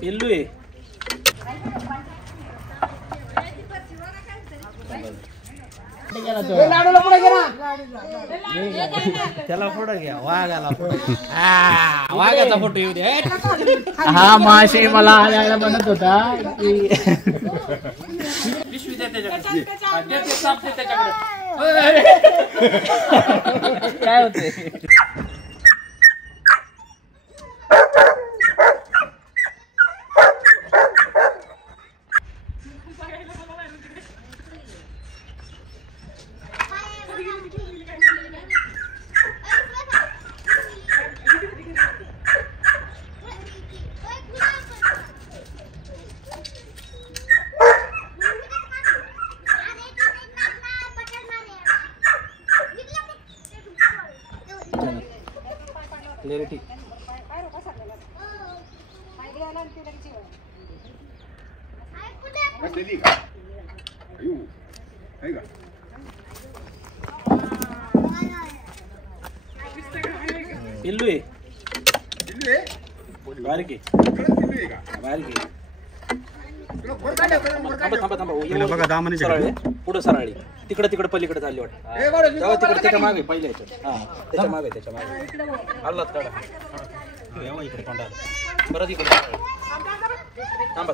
पिल्लू आहे. त्याला फोटो घ्या. वाघाला वाघाचा फोटो येऊ दे. हा माशी मला म्हणत होता पिशवी द्या त्याच्याकडे. काय होते. क्लॅरिटी पिल्लू आहे. बारीक आहे. पुढे सराळी तिकडे पलीकडे झाली वाटत. तेव्हा तिकडे त्याच्या मागे पहिले त्याच्या मागे हल्लात काढा. इकडे तोंडाला परत इकडे थांबा.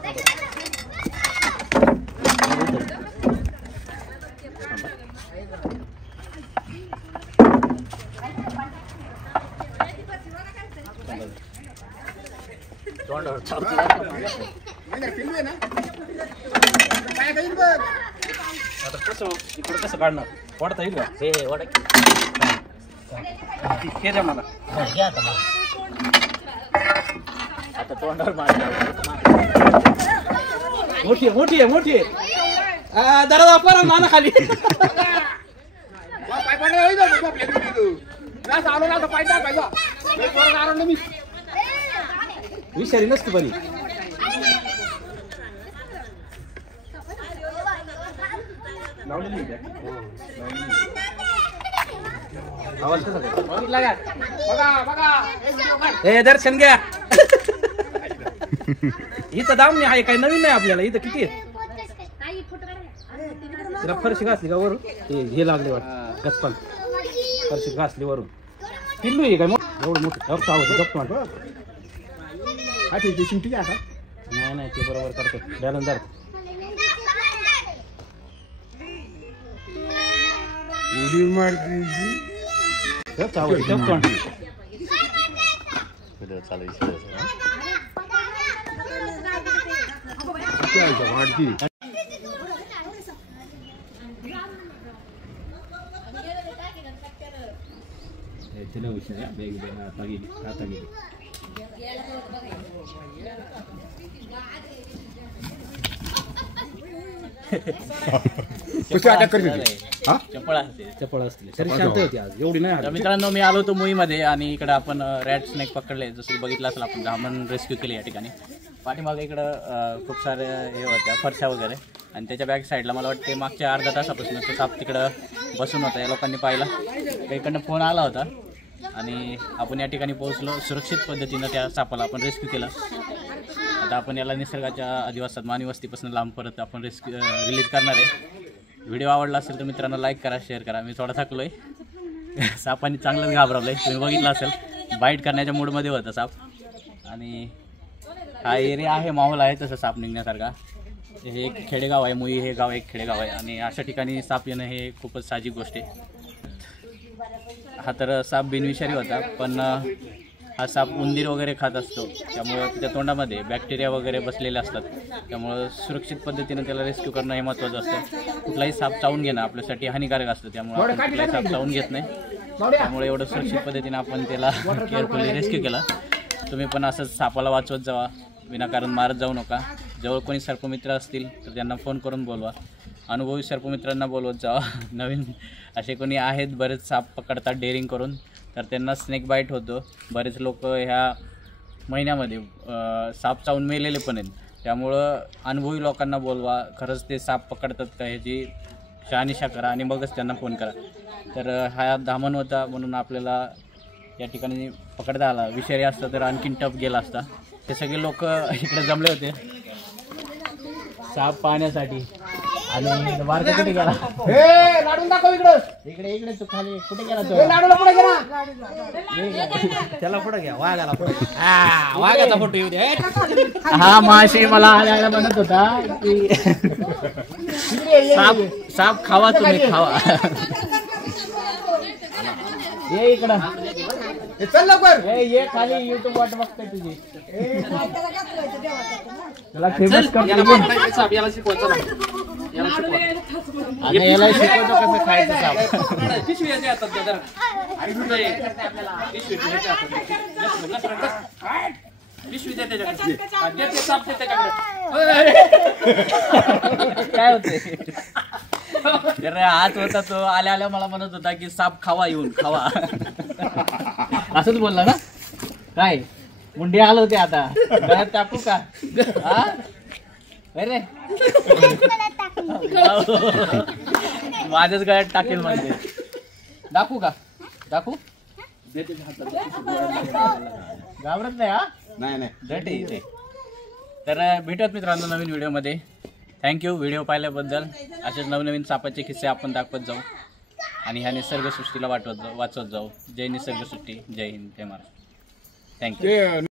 आता कसं इकडं कसं काढणार. वाढता येईल का हे द्या मला. आता तोंडावर मारलं. मोठी आहे. दरवाजा पर नाना खाली. विषारी नसतो बरी. आवाज कसा हे दर्शन घ्या. इथं दामणी आहे काही नवीन नाही आपल्याला. इथं किती आहे. तिला फरशी घासली का वरून हे लागले वाटत. गचपण फरशी घासली वरून. पिल्लू आहे काय एवढं मोठं गप्प वाटत. नाही ते बरोबर करतो. बॅलन्सदार चपळ असते. एवढी नाही. मित्रांनो मी आलो होतो मुईमध्ये आणि इकडे आपण रॅट स्नेक पकडले. जसं बघितलं असेल आपण धामण रेस्क्यू केले या ठिकाणी. पाठीमागे इकडं खूप सारे हे होत्या फरशा वगैरे आणि त्याच्या बॅक साईडला मला वाटते मागच्या अर्धा तासापासून तो साप तिकडं बसून होता. या लोकांनी पाहिला. इकडनं फोन आला होता आणि आपण या ठिकाणी पोहोचलो. सुरक्षित पद्धतीनं त्या सापाला आपण रेस्क्यू केलं. आता आपण याला निसर्गाच्या अधिवासात मानवी वस्तीपासून लांब परत आपण रिलीज करणार आहे. व्हिडिओ आवडला असेल तर मित्रांनो लाईक करा, शेअर करा. मी थोडा थकलो आहे. सापांनी चांगलंच घाबरवलं आहे. तुम्ही बघितलं असेल बाईट करण्याच्या मूडमध्ये होता साप. आणि हा एरिया आहे, माहोल आहे तसं साप निघण्यासारखा. हे एक खेडेगाव आहे. मुई हे गाव एक खेडेगाव आहे आणि अशा ठिकाणी साप येणं हे खूपच साहजिक गोष्ट आहे. हा तर साप बिनविषारी होता पण हा साप उंदीर वगैरे खात असतो. त्यामुळं त्याच्या तोंडामध्ये बॅक्टेरिया वगैरे बसलेले असतात. त्यामुळं सुरक्षित पद्धतीने त्याला रेस्क्यू करणं हे महत्त्वाचं असतं. कुठलाही साप चावून घेणं आपल्यासाठी हानिकारक असतं. त्यामुळे आपण कुठलाही साप चावून घेत नाही. त्यामुळे एवढं सुरक्षित पद्धतीने आपण त्याला केअरफुली रेस्क्यू केला. तुम्ही पण असंच सापाला वाचवत जावा. विनाकारण मारत जाऊ नका. जवळ कोणी सर्पमित्र असतील तर त्यांना फोन करून बोलवा. अनुभवी सर्पमित्रांना बोलवत जावा. नवीन असे कोणी आहेत बरेच साप पकडतात डेअरिंग करून तर त्यांना स्नेक बाईट होतो. बरेच लोक ह्या महिन्यामध्ये साप चावून मेलेले पण आहेत. त्यामुळं अनुभवी लोकांना बोलवा. खरंच ते साप पकडतात का ह्याची शहानिशा करा आणि मगच त्यांना फोन करा. तर हा धामण होता म्हणून आपल्याला या ठिकाणी पकडता आला. विषारी असता तर आणखीन टफ गेला असता. ते सगळे लोक इकडे जमले होते साप पाहण्यासाठी. आणि वारका कुठे गेला? लाडून दाखव इकडं. इकडे इकडे तू खाली कुठे गेला तो? लाडूला पुढे गेला. त्याला पुढे घ्या. वाघाला पुढे. वाघाचा फोटो येऊ दे. हा माशी मला आल्याला म्हणत होता की साप खावा तुम्ही खावा. ये इकडं. चल लवकर. ये खाली युट्यूब वाट बघतोय तुझी. तुला फेमस करतो. याला शिकवायचं ना. आणि याला शिकवतो कसं खायचं साप. पिशवी येते आता त्या जरा. पिशवी द्या त्याच्याकडे. देते साप दे त्याच्याकडे. काय होते? तर हात होता तो आल्या आल्या मला म्हणत होता की साप खावा येऊन खावा. असंच बोलला ना. काय मुंडी आलं होते आता गळ्यात टाकू का? अरे माझ्याच गळ्यात टाकेल म्हणजे. दाखवू का? दाखवू घाबरत नाही. हा नाही. तर भेटूयात मित्रांनो नवीन व्हिडिओमध्ये. थँक्यू व्हिडिओ पाहिल्याबद्दल. असेच नवनवीन सापाचे किस्से आपण दाखवत जाऊ आणि ह्या निसर्गसृष्टीला वाचवत जाऊ. जय निसर्गसृष्टी. जय हिंद. जय महाराष्ट्र. थँक्यू.